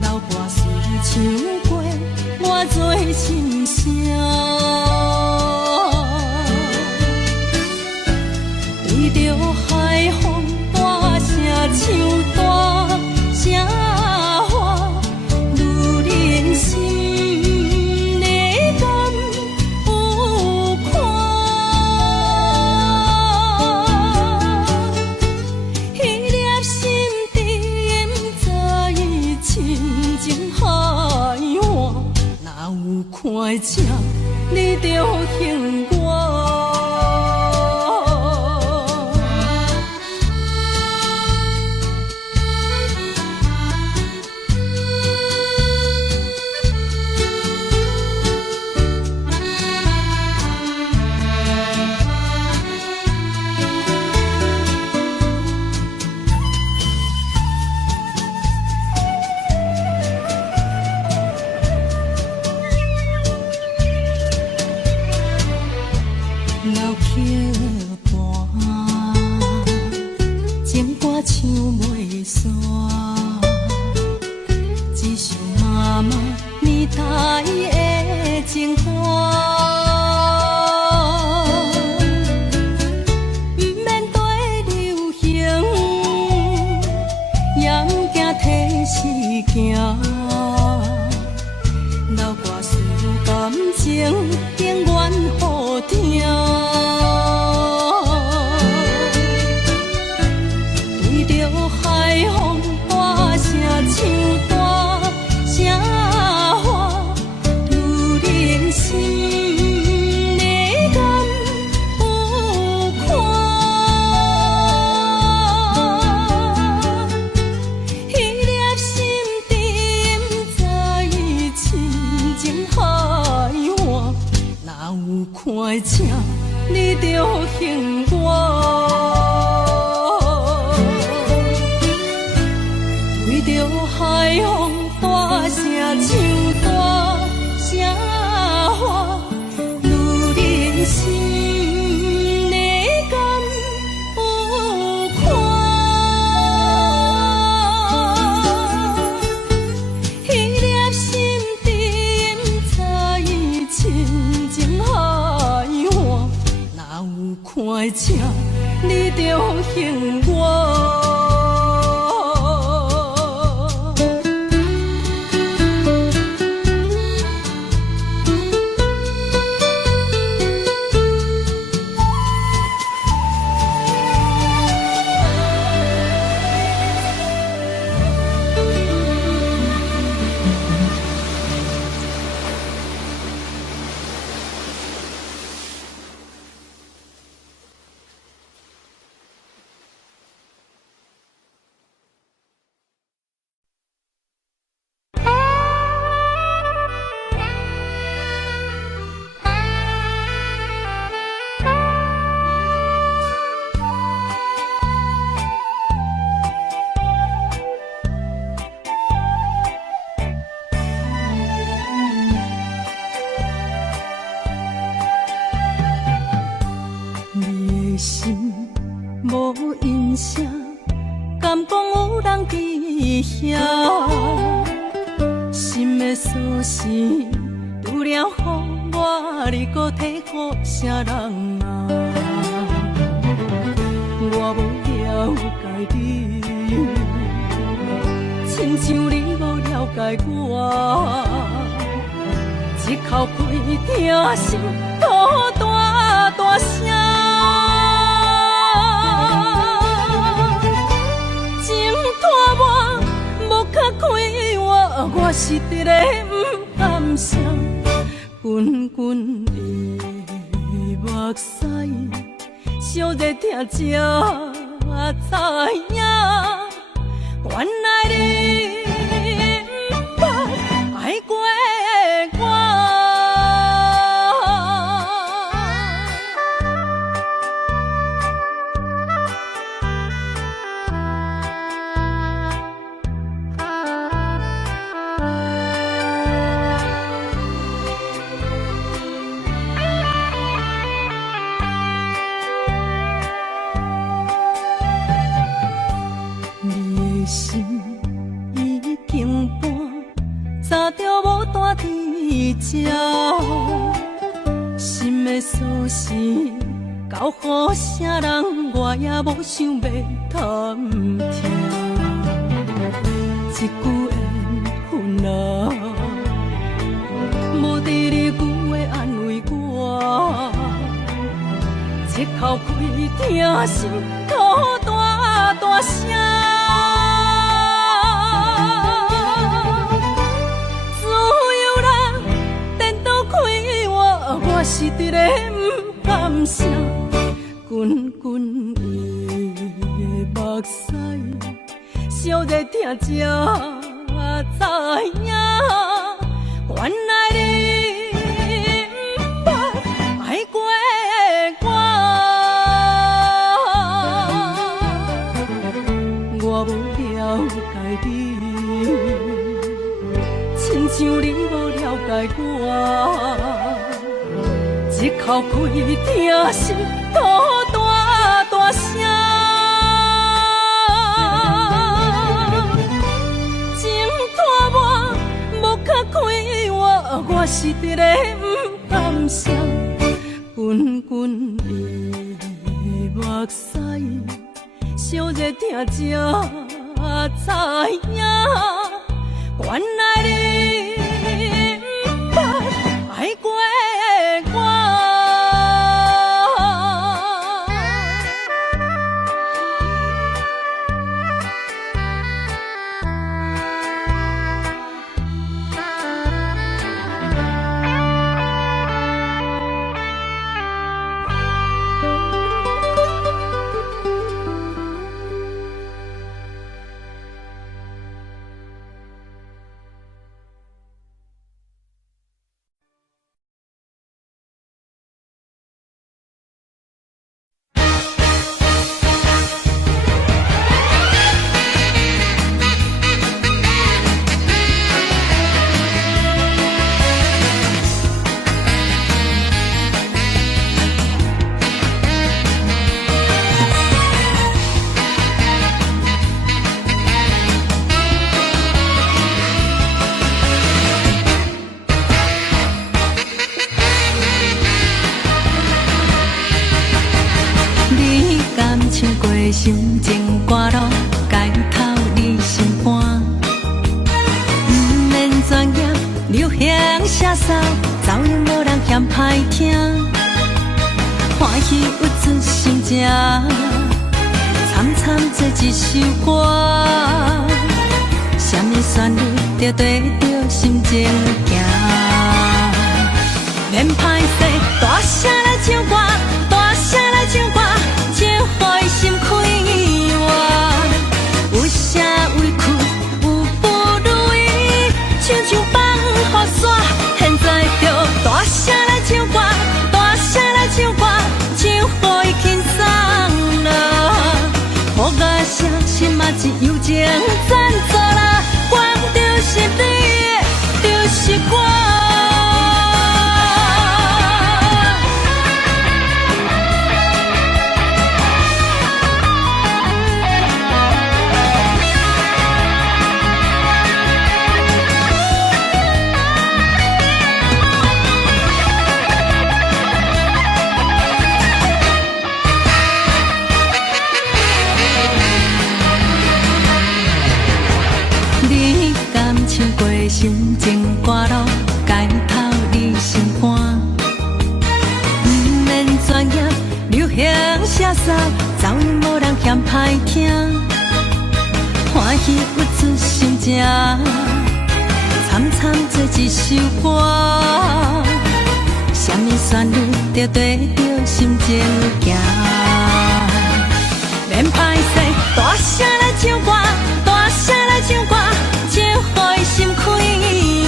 老歌随唱过我做心声，对着海风大声唱大声话，女人心内敢有看？迄粒心沉早已亲情海岸，哪有看这你着幸我？老桥畔，情歌唱袂煞，只想妈妈年代的情歌，不免对流行，也不惊替时行。老歌诉感情，永远好听。对着海风大声唱大声话，女人心内敢有看？迄粒心沉早已亲情海岸，哪有看这你着幸我？对着海风大声唱大声话，女人心内敢有看？迄粒心沉早已亲情海岸，哪有看这你着幸我？心无音声，敢讲有人伫遐？心的锁匙除了予我，你搁摕予啥人啊？我无了解你，亲像你无了解我，一口气疼心吐大大声。我是直个不甘心，滚滚的目屎，烧热疼才知影，原来你不捌爱过我。心这，心的锁匙交予啥人，我也无想要探听。一句缘分啊，无第二句会安慰我，一口开疼心吐大大声。我是伫咧不甘心，滚滚的目屎，烧热疼才知影，原来你不捌爱过我无了解你，亲像你无了解我。一口开疼心吐大大声，情拖磨无较开我是伫咧不甘心，滚滚的目屎，烧热疼才知影，原来你不捌爱过。心情歌路，解透你心肝。不免专业，流行写扫，走样无人嫌歹听。欢喜有出心情，惨惨做一首歌。什么旋律着对着心情行？免歹势，大声来唱歌，大声来唱歌。情予伊心开活，有啥委屈，有不如意，亲像放雨伞。现在着大声来唱歌，大声来唱歌，情予伊轻松啦。予我声心嘛一友情赞助啦，关就是你，就是我。心情歌路，解透你心肝。不免专业，流行写扫，走样无人嫌歹听。欢喜有出心情，惨惨做一首歌。什么旋律着对着心情行？免歹势，大声来唱歌，大声来唱歌。情予伊心开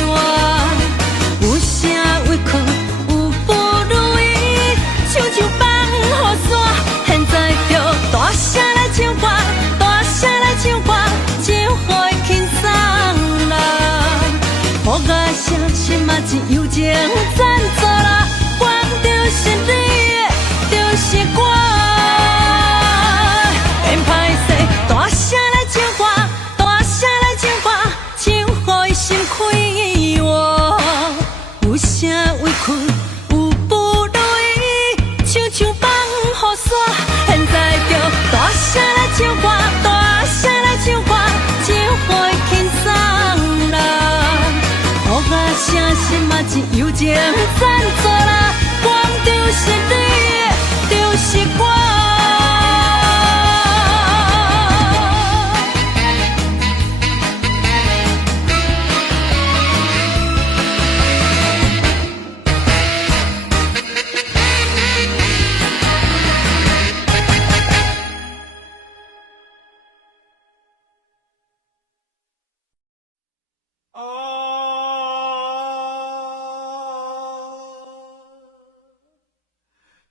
活，有啥委屈，有不如意，像放雨伞。现在着大声来唱歌，大声来唱歌，情予伊轻松啦。予我声心嘛一友情赞助啦，关就是你，就是我。免歹势，大声来唱歌，大声来唱歌。心开活，有啥像像放雨伞，现在着大声来唱歌，大声来唱歌，唱歌轻松啦。雨啊声声嘛真有情赞作啦，光就是你，就是我。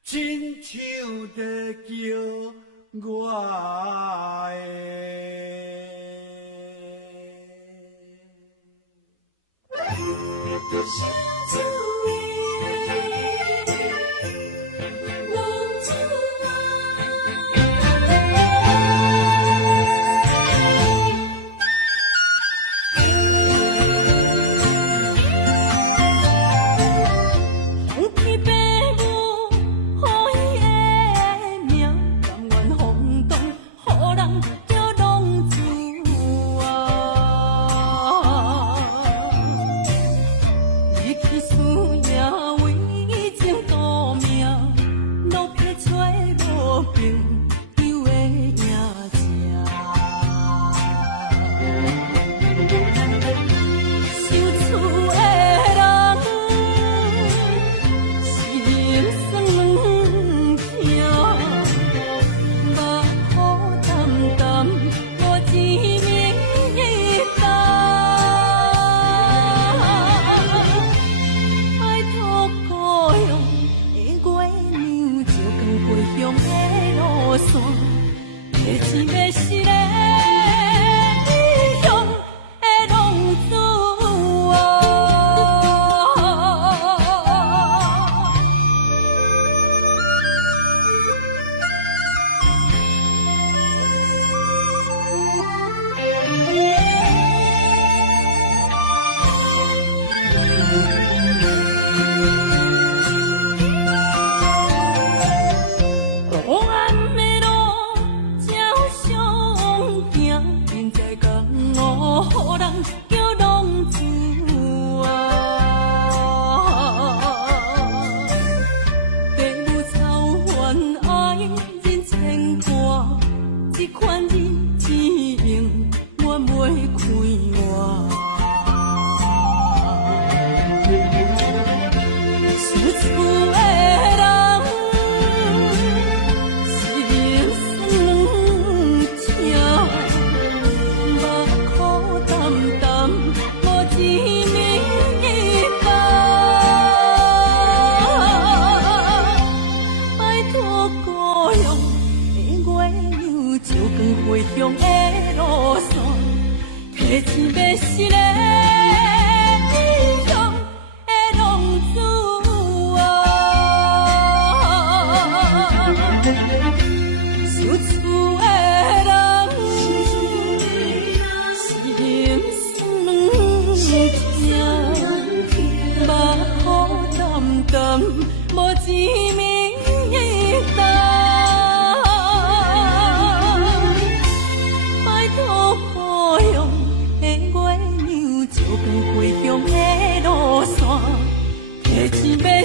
亲像在叫我的小主人，浪子钱要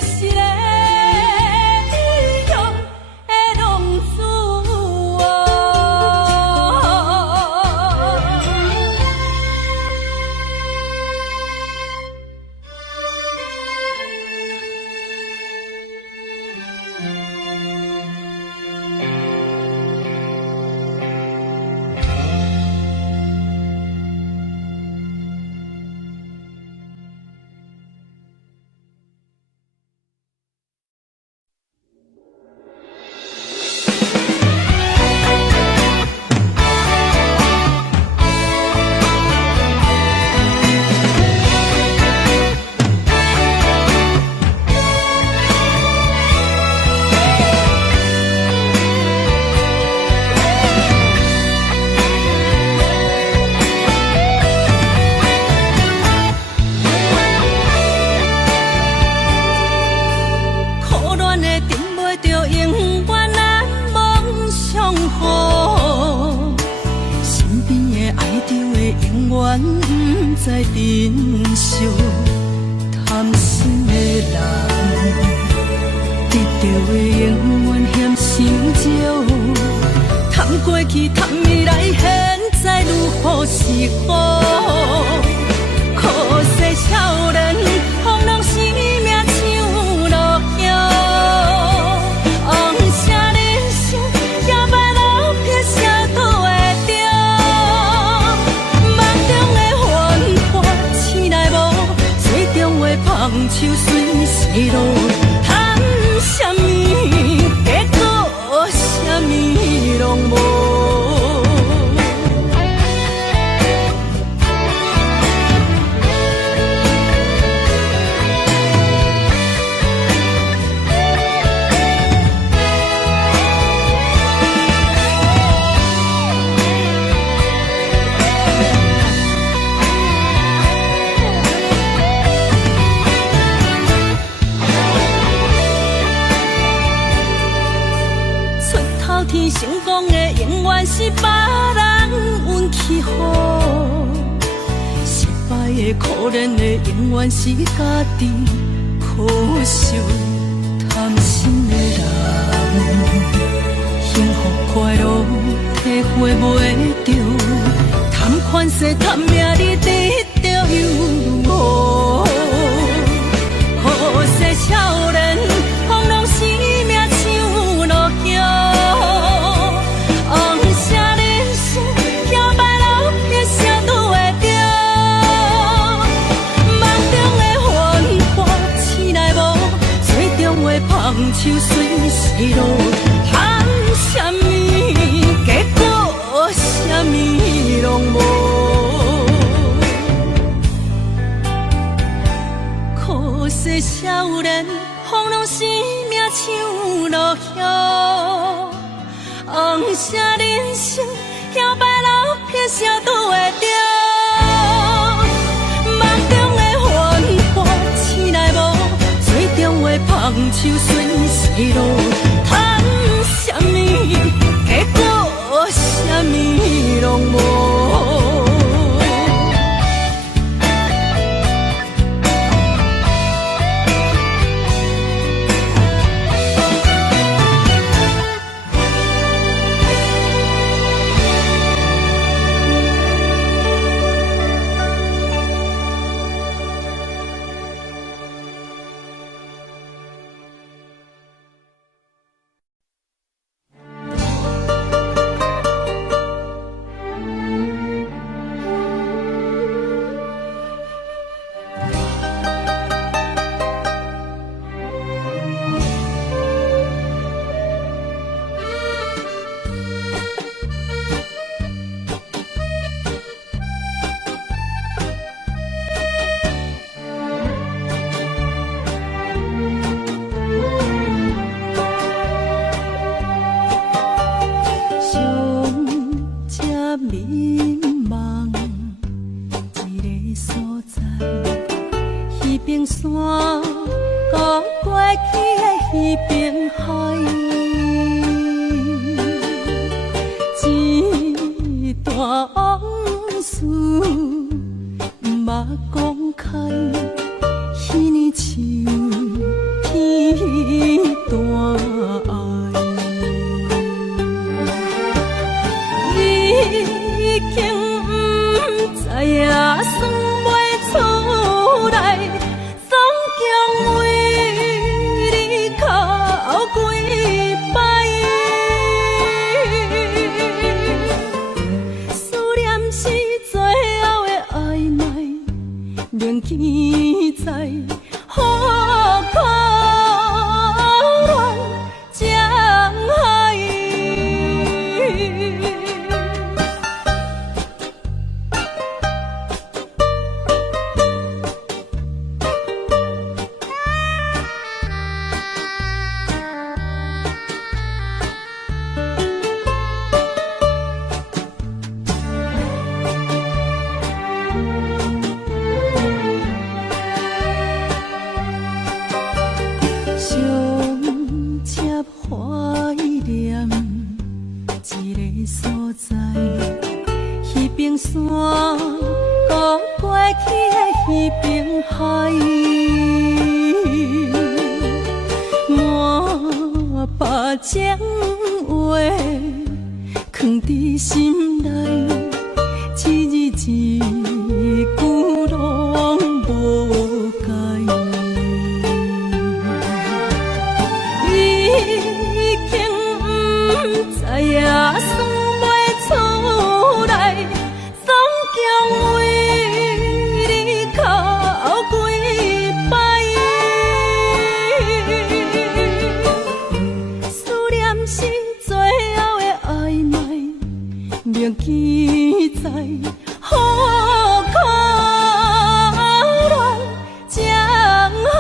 死嘞，伊用的浪远不知珍惜，贪心的人，得到的永远嫌伤少。贪过去，贪未来，现在如何是好？可惜少年，风浪生命像落叶，红色人生，也捌老撇啥都会着。梦中的繁华，醒来无，最终会芳手随逝路。贪什么，结果什么拢无。成功的永远是别人运气好，失败的可怜的永远是家己可惜。贪心的人，幸福快乐体会袂着，贪款势贪名利得到又何？可惜少年，风浪生命像落叶。放手随逝路，贪什么，结果什么拢无。可惜少年，风浪生命像落叶，红色人生，摇摆老撇啥都会着。放手随逝路，贪什么，结果什么拢无。迷茫一个所在，彼边山，搁过去的彼边海，一段往事毋捌讲开，彼年像天大爱。已经不知影算袂出来，总共为你哭几摆。思念是最后的暧昧，铭记在河口乱江海。怀念一个所在，彼边山，去的彼边海，满把情话藏伫心内，一字一句拢无改。已经不知影算袂出来，总共为你哭几摆。思念是最后的暧昧，铭记在好可恋江海。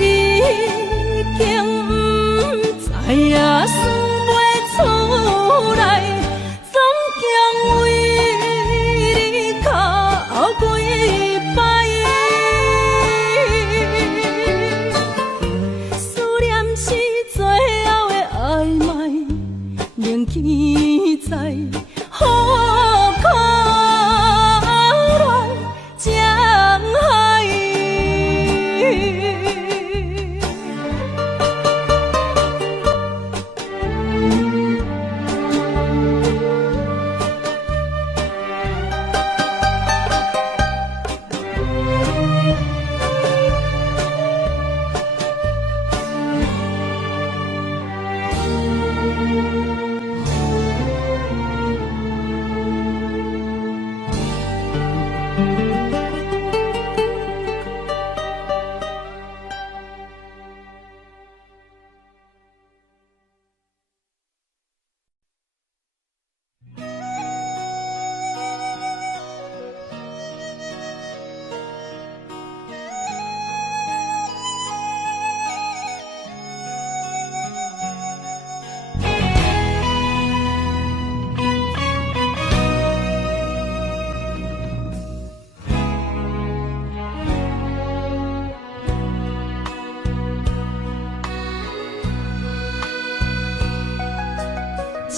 已经不知影算袂出来，总共为你哭几摆。思念是最后的暧昧，铭记在好可恋江海。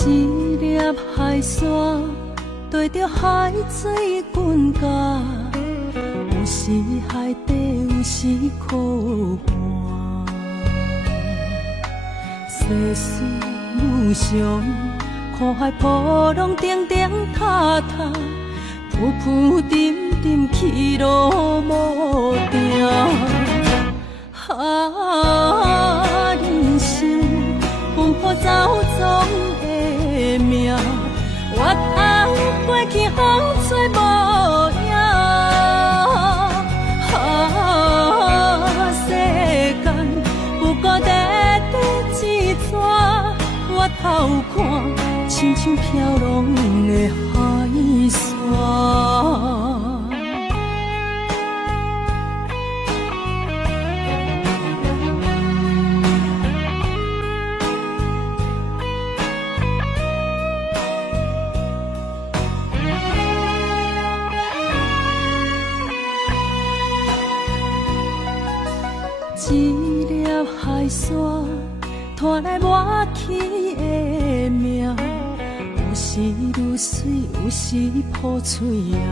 一粒海沙对着海水滚甲，有时海底，有时苦寒。世事无常，看海波浪定定塌塌，浮浮沉沉去路无定。人生奔波走总的命，越红过去风吹无影。世间不过短短一逝，我头看亲像飘浪的海沙。一粒海沙拖来我去的命，有时愈水，有时破碎啊。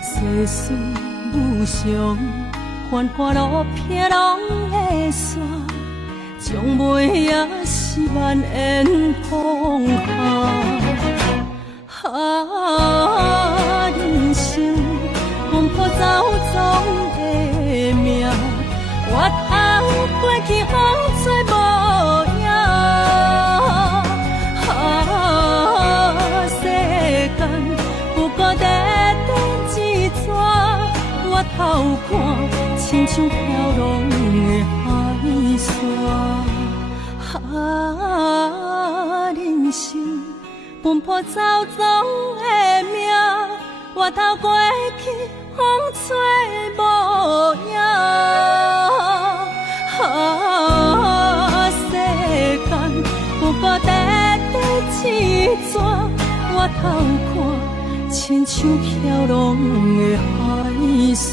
世事无常，繁华路偏拢会散，将袂也是万缘放下。人生奔波走总的命，越红过去风吹无影。世间不过短短一逝，我头看亲像飘浪的海沙。人生奔波走总的命，我头过去风吹无影。世间不过短短一纸纸，我头看，亲像飘浪的海沙。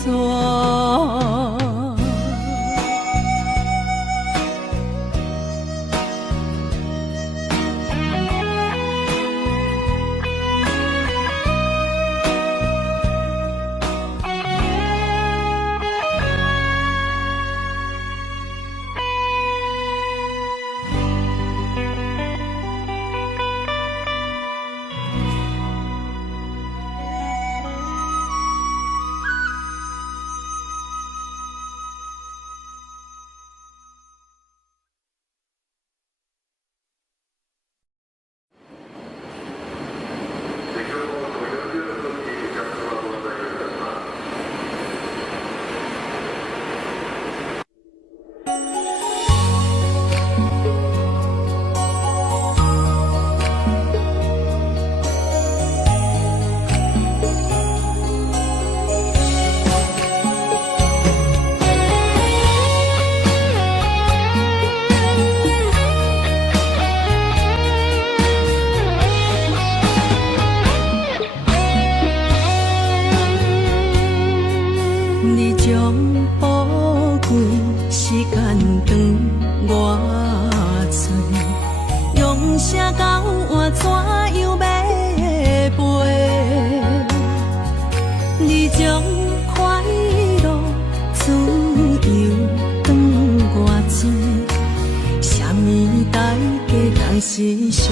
是相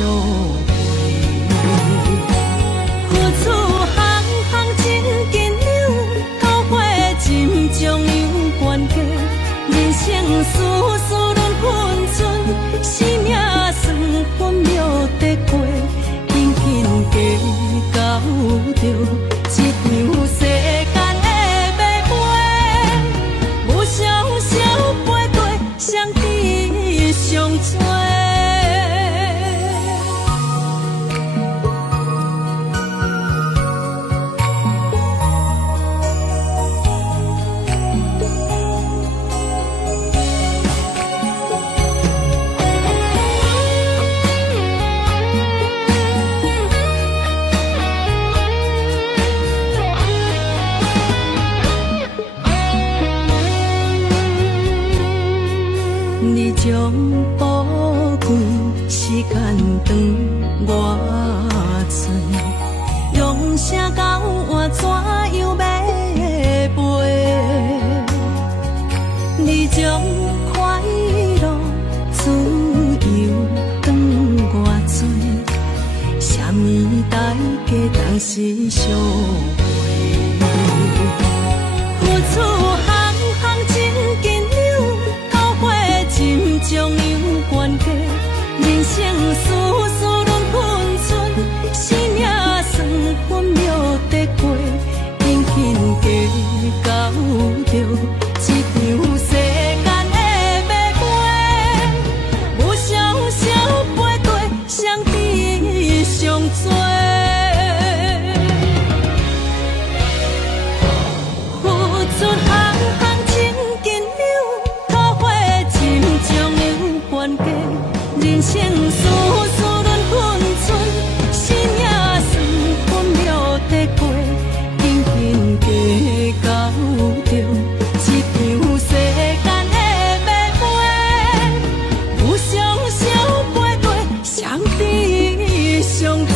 陪，付出行行真紧张，桃花深将有关系，人生事事轮分寸，生命算分秒得过，轻轻加到着一场世间的马背，无消消背对相知相做。你将宝贵时间长我嘴，用声交换怎样要陪？你将快乐自由长我嘴，啥物代价当时相陪？付出行行真紧张。心将有关系，人生事事轮分寸，生命算分秒得过，轻轻加到着一场世间的马背，无消消背对相知相做。付出行行真紧张，桃花深将有关系，人生事事轮分寸，生命算分秒得过，轻轻加到着一场世间的马背，有消消背对相知相做。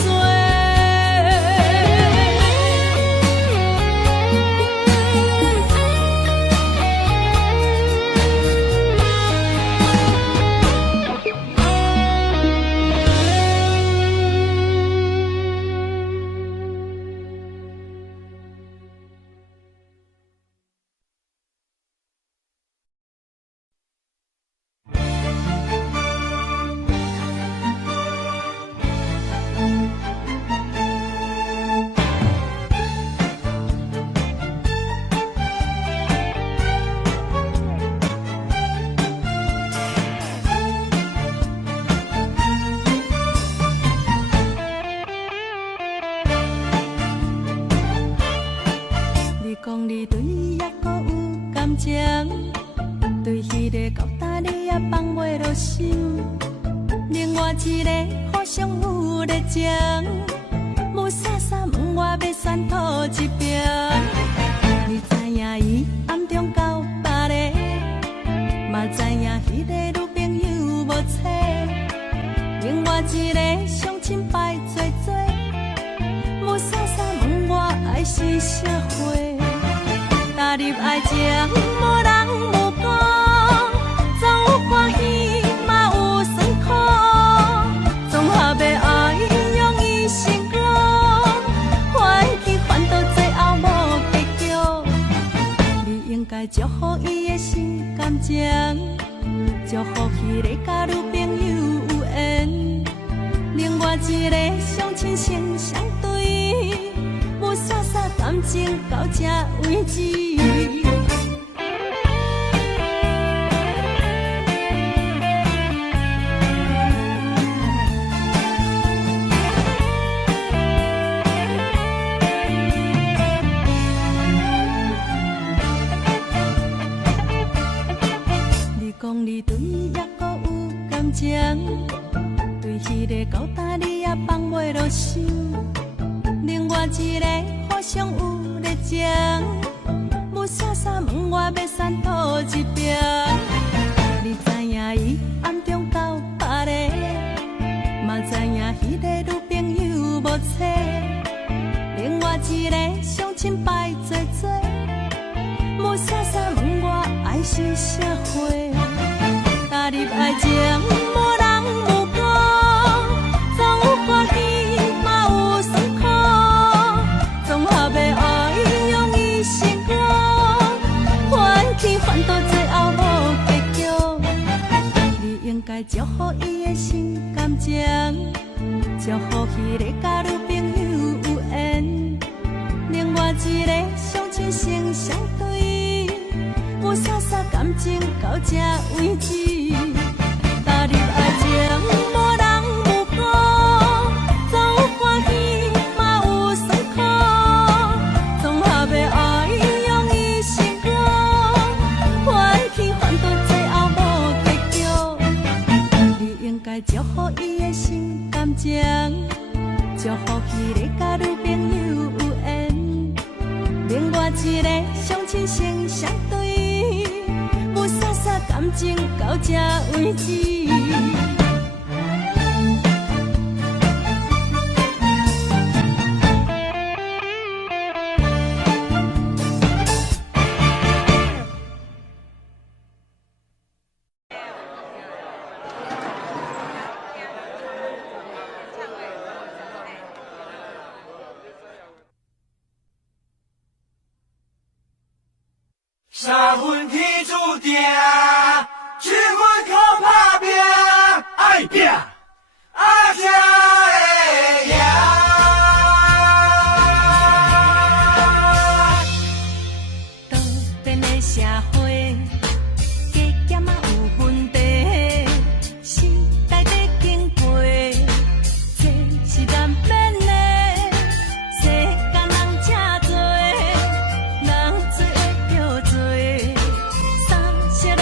讲你对伊还阁有感情，对迄个交代你也放袂落心，另外一个好相有热情，雾洒洒问我要选讨一边。你知影伊暗中交别个，嘛知影迄个女朋友无找，另外一个相亲排做做，雾洒洒问我爱是啥货，踏入爱情无人无讲，总有欢喜嘛有酸苦，综合的爱用伊成功，欢喜烦恼最后无结局。你应该祝福伊的心感情，祝福迄个甲女朋友有缘，另外一个相亲成相对，有洒洒感情到这为止。你讲你对伊还阁有感情，对迄个交搭你也放袂落手，另外一个互相有热情，雾洒洒问我要选讨一边。你知影伊暗中交别个，嘛知影迄个女朋友无找，另外一个相亲排做做，雾洒洒问我爱是啥货，踏入爱情无人有讲，总有欢喜嘛有酸苦，综合的爱用伊成功，欢喜烦恼最后无结局。你应该祝福伊的心感情，祝福迄个甲女朋友有缘，另外一个相亲成相对，有洒洒感情到这为止。踏入爱情无人有讲，总有欢喜嘛有酸苦，综合的爱用伊成功，欢喜烦恼最后无结局。你应该祝福伊的心感情，祝福迄个甲女朋友有缘，另外一个相亲成相对，有洒洒感情到这为止。三分天注定，七分靠打拼，爱拼，才会赢。当今的社会，加减啊有分地，时代在经过，这是难免的。世间人真多，人多会叫多，三色人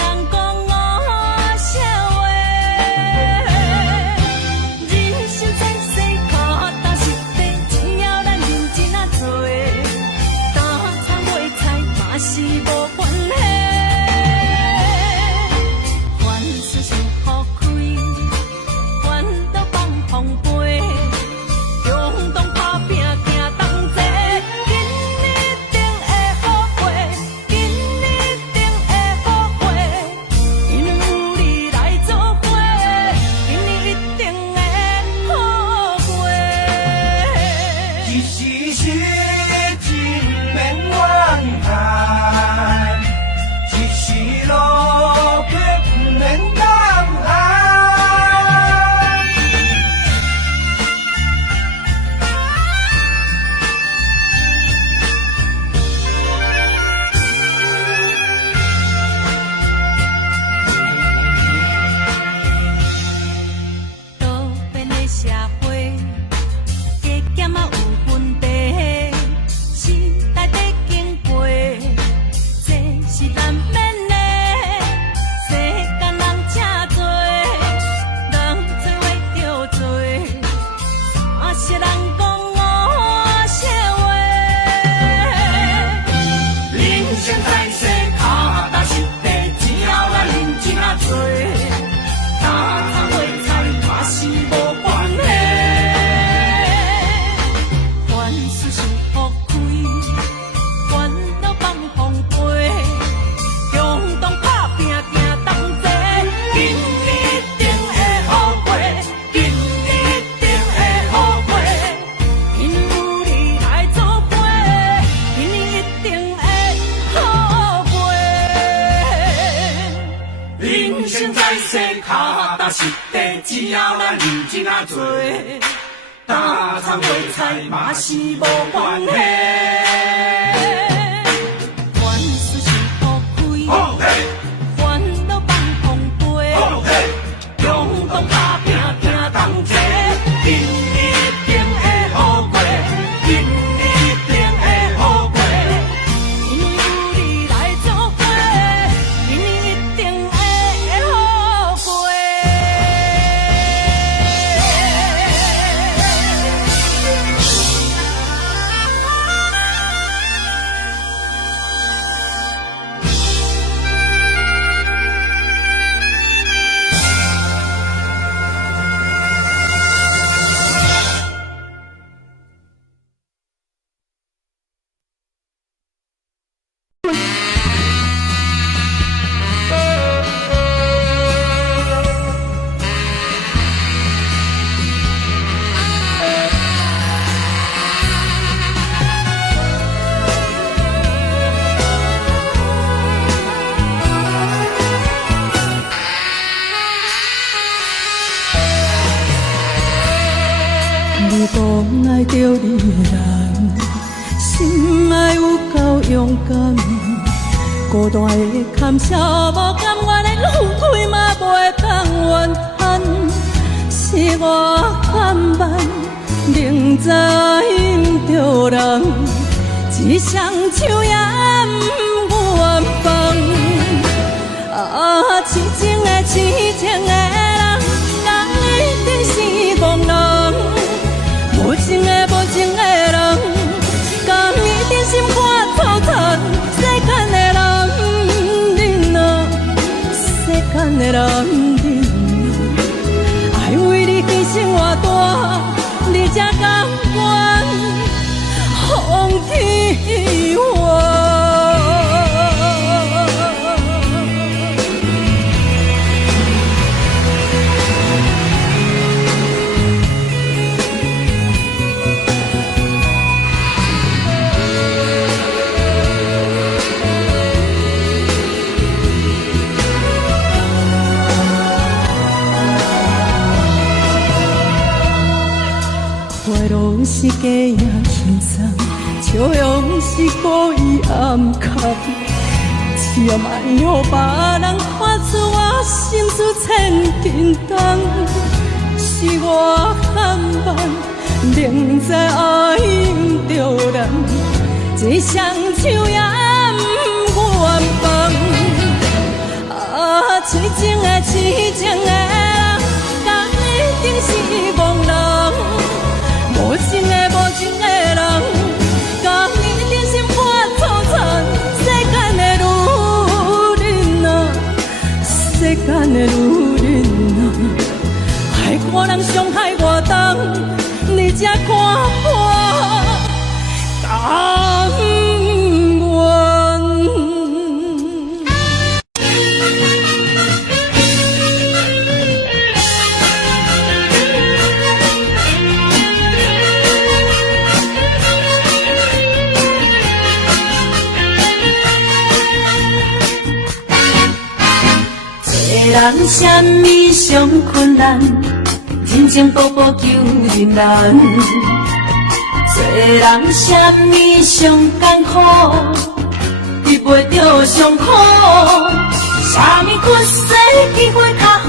生在世，脚踏实地，只要咱认真啊做，打菜卖菜嘛是无关系。凡事先铺开，烦恼放空飞，中东打拼拼同齐，因一定会好过，因一定会好过。因为有你来作伙，因一定会好过。你讲爱着你的人，心爱有够勇敢，孤单的坎坷无甘愿连付开嘛袂当怨叹，是我甘慢，明知因着人，一双手也不愿放。痴情的痴情的人，人一定是憨人。无情的无情的人，甲你真心看透透。世间的男人啊，世间的男人啊，爱为你牺牲偌大，你才甘愿放弃我。话拢是假也轻松，笑容是故意暗藏，只要莫让别人看出我心思千斤重。是我含慢，明知爱毋着人，一双手也不愿放。痴情的痴情的人，敢一定是憨人。无情的无情的人，甲你真心看透透。世间的女人啊，世间的女人啊，害我人伤害我重，你才看破甘愿。人什么上困难，人情薄薄求人难。做人什么上艰苦，比袂着上苦。什么屈世机会较好，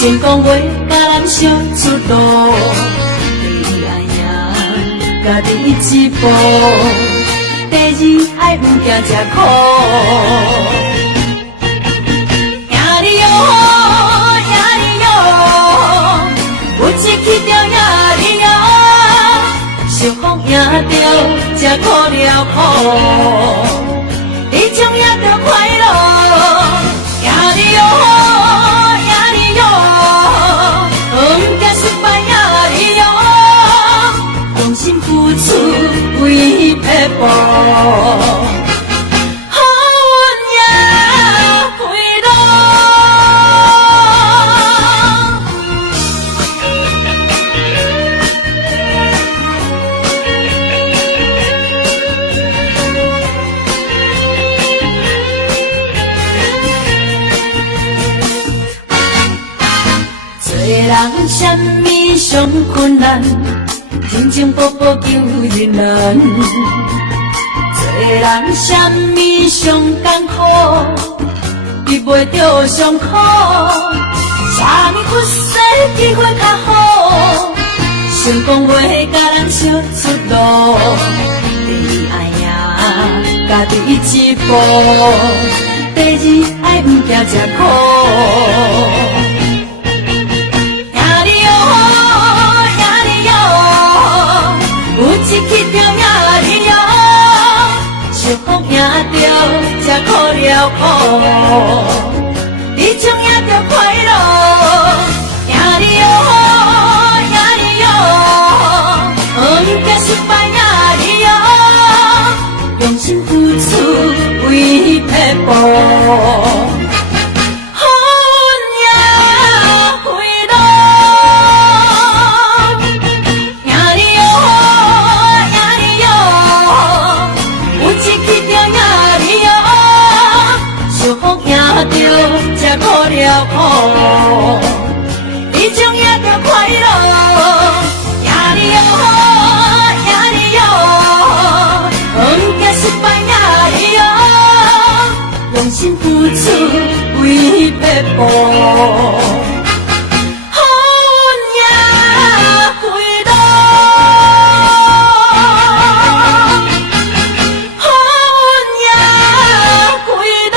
成功袂甲咱相出路。第爱赢家己一步，第二爱毋惊吃苦。有一起条也哩哟，受风也着，才苦了苦。你将也着快乐，也哩哟，也哩哟，毋惊失败也哩哟，用心付出为撇步。人什么上困难，情情薄薄求人难。做人什么上艰苦，避袂着伤苦。啥物出世机会较好，想讲话甲人相出路。第一爱赢家己一步，第二爱毋惊吃苦。赢你哦，赢你哦，有一起着赢你哦，惜福赢着才苦了苦。你将赢着快乐，赢你哦，赢你哦，毋惊失败赢你哦，用心付出为撇步，好运也开路，赢你哦，赢你哦，有一起着赢你哦，惜福赢着。才苦了苦，你将赢着快乐，赢你哦，赢你哦，毋惊失败赢你哦，用心付出为撇步，好运也开路，好运也开路。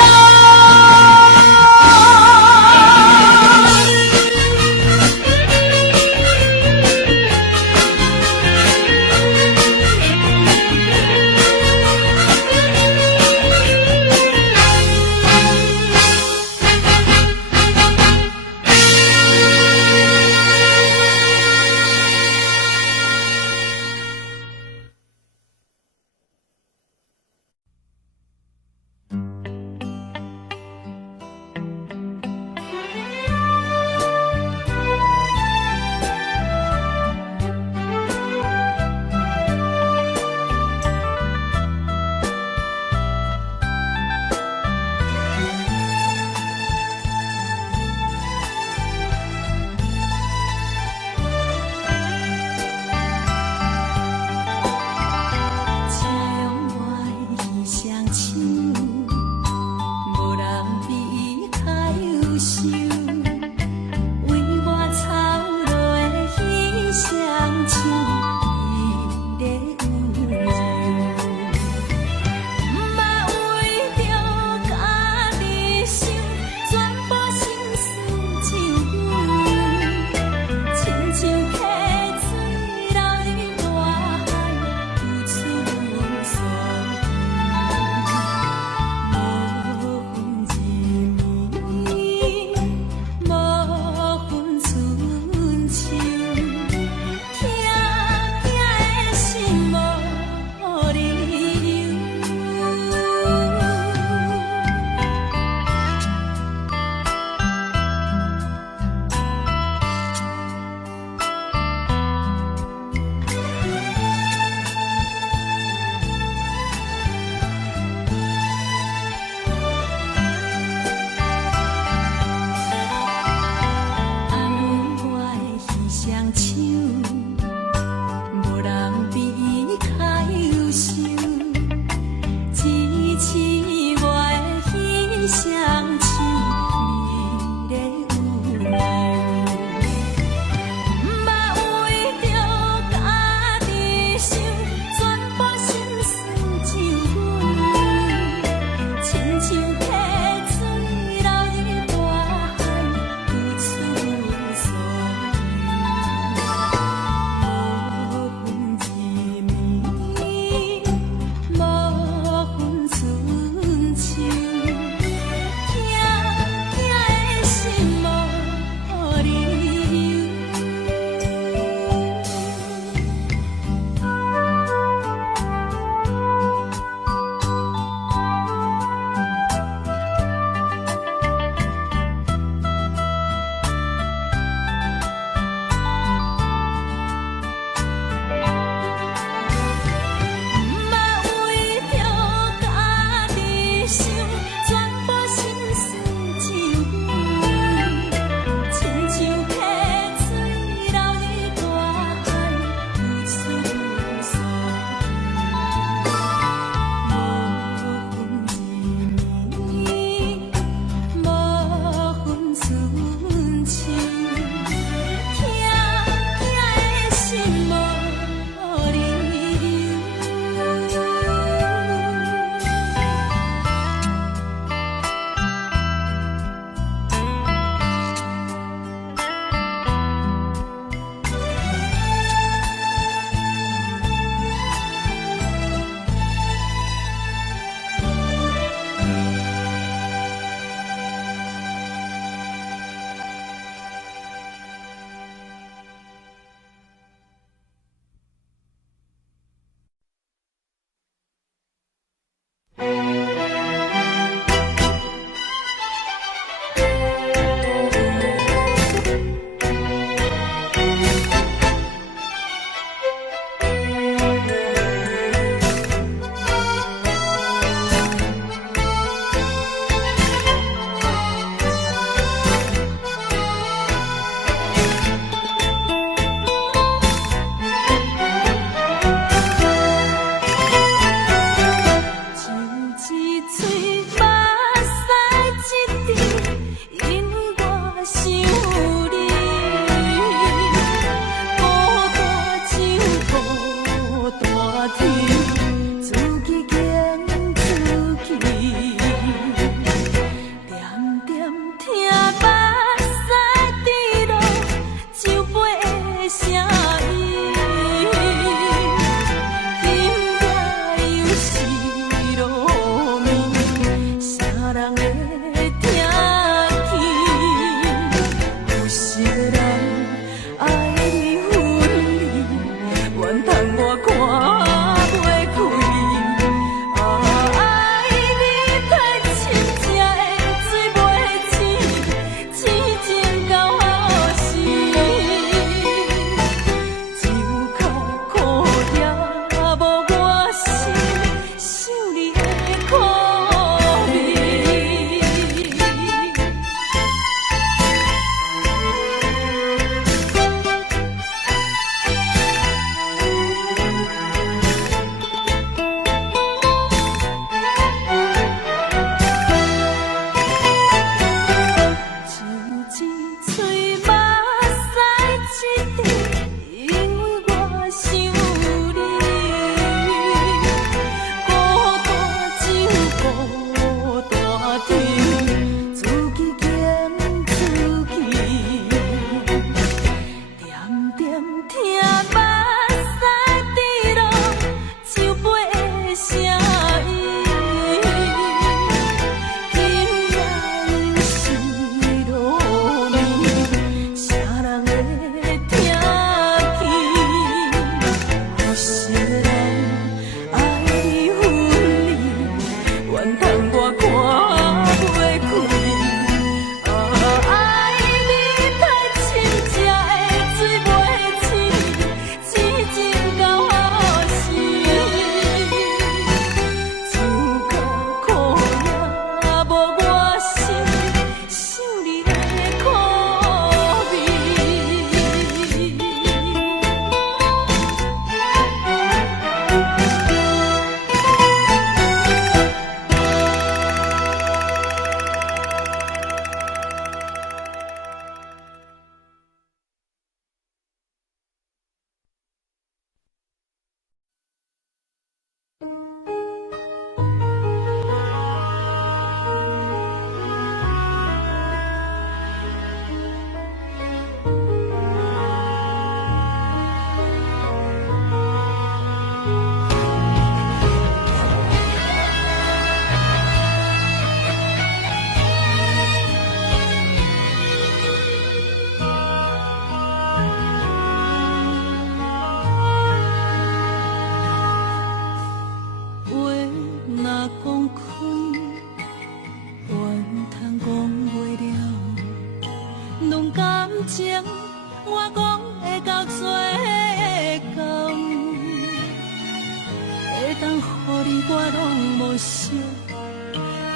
惜，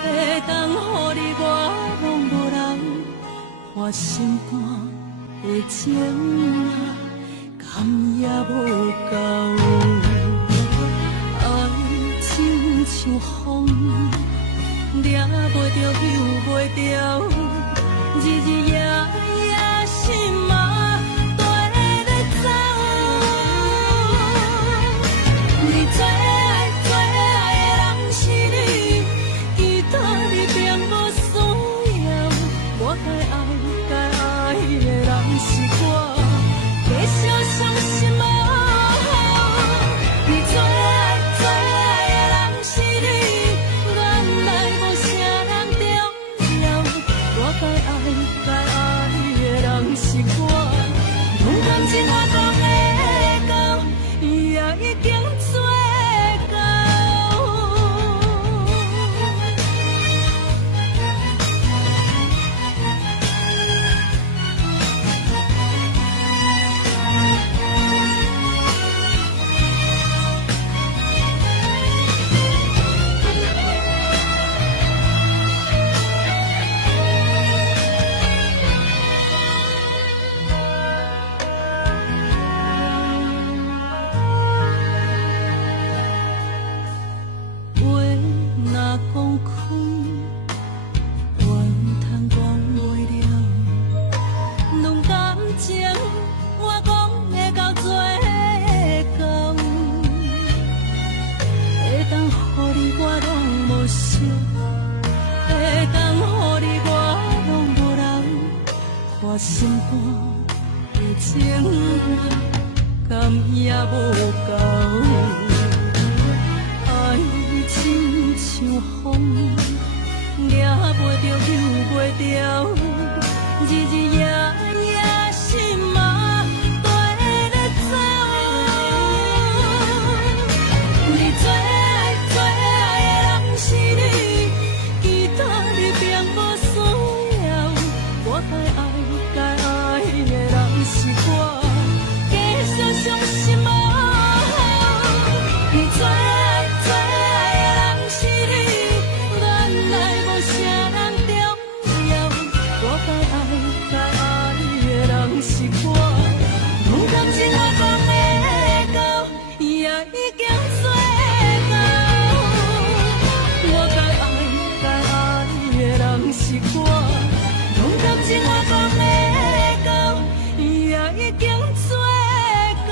会当予你我拢无人破心肝的情啊，甘也无够。爱情像风，抓袂着，救袂着，日日夜夜心啊跟咧走。你最爱的人是你，其他你并无需要。我该爱的人是我，继续伤心啊。你最爱的人是你，原来无啥人重要。我该爱的人是我，勇敢一我讲会到，也已经做到。话若讲开，愿通讲袂了。论感情，我讲会到最后，会当予你我拢无惜，会当予你我拢无人破心肝的情啊，甘也无够。爱情像风，抓袂着，救袂着，日日夜夜心啊跟咧走。你最爱的人是你，其他你并无需要。我该爱的人是我，继续伤心啊。你最爱的人是你，原来无啥人重要。我该爱的人是我，勇敢一我讲会到，也已经做到。我该爱的人是我，勇敢一我讲会到，也已经做到。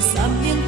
三年